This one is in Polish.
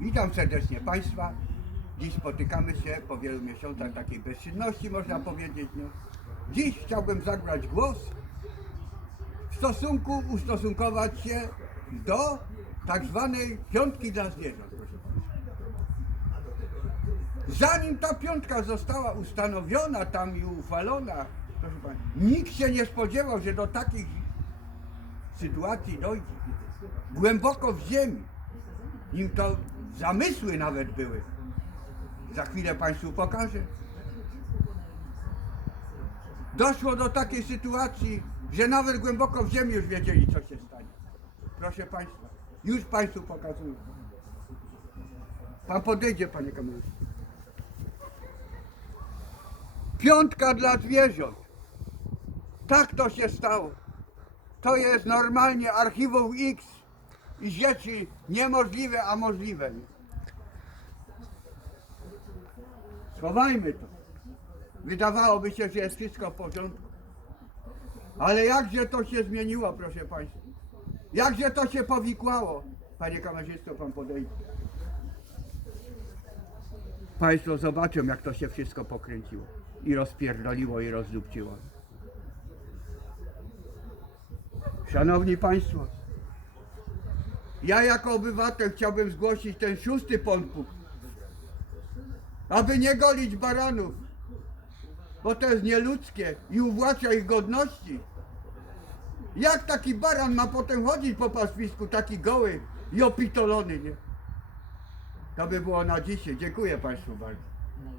Witam serdecznie Państwa. Dziś spotykamy się po wielu miesiącach takiej bezczynności, można powiedzieć. Nie? Dziś chciałbym zabrać głos w stosunku, ustosunkować się do tak zwanej piątki dla zwierząt. Zanim ta piątka została ustanowiona tam i uchwalona, nikt się nie spodziewał, że do takich sytuacji dojdzie. Głęboko w ziemi, nim to zamysły nawet były. Za chwilę Państwu pokażę. Doszło do takiej sytuacji, że nawet głęboko w ziemi już wiedzieli, co się stanie. Proszę Państwa, już Państwu pokazuję. Pan podejdzie, Panie kamerzyście. Piątka dla zwierząt. Tak to się stało. To jest normalnie archiwum X i rzeczy niemożliwe, a możliwe. Schowajmy to. Wydawałoby się, że jest wszystko w porządku. Ale jakże to się zmieniło, proszę Państwa. Jakże to się powikłało. Panie kamerzysto, Pan podejdzie. Państwo zobaczą, jak to się wszystko pokręciło. I rozpierdoliło, i rozdupciło. Szanowni Państwo, ja jako obywatel chciałbym zgłosić ten szósty punkt, aby nie golić baranów, bo to jest nieludzkie i uwłacza ich godności. Jak taki baran ma potem chodzić po pastwisku, taki goły i opitolony, nie? To by było na dzisiaj. Dziękuję Państwu bardzo.